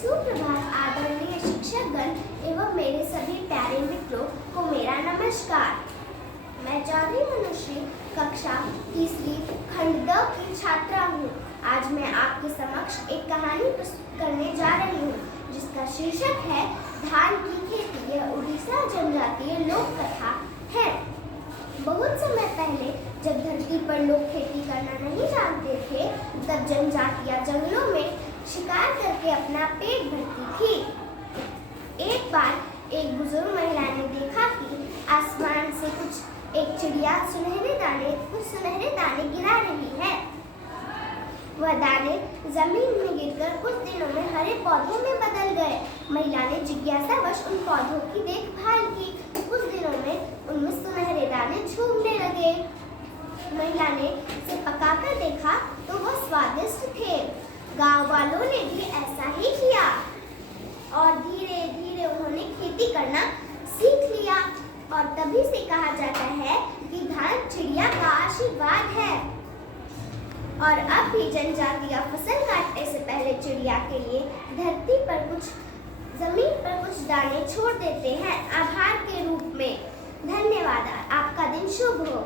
सुप्रभात आदरणीय शिक्षकगण एवं मेरे सभी प्यारे मित्रों को मेरा नमस्कार। मैं चौधरी मनुश्री कक्षा तीसरी खंड द की छात्रा हूँ। आज मैं आपके समक्ष एक कहानी प्रस्तुत करने जा रही हूँ जिसका शीर्षक है धान की खेती। यह उड़ीसा जनजातीय लोक कथा है। बहुत समय पहले जब धरती पर लोग खेती करना नहीं जानते थे तब जनजातियां जंगलों में शिकार करके अपना पेट भरती थी। एक बार एक बुजुर्ग महिला ने देखा कि आसमान से एक चिड़िया कुछ सुनहरे दाने गिरा रही है। वह दाने जमीन में गिरकर कुछ दिनों में हरे पौधों में बदल गए। महिला ने जिज्ञासावश उन पौधों की देखभाल की। कुछ दिनों में उनमें सुनहरे दाने झूमने लगे। महिला ने इसे पकाकर देखा तो वह स्वादिष्ट थे। गांव वालों ने भी ऐसा ही किया और धीरे धीरे उन्होंने खेती करना सीख लिया। और तभी से कहा जाता है कि धान चिड़िया का आशीर्वाद है। और अब भी जनजातियां फसल काटने से पहले चिड़िया के लिए धरती पर जमीन पर कुछ दाने छोड़ देते हैं आभार के रूप में। धन्यवाद। आपका दिन शुभ हो।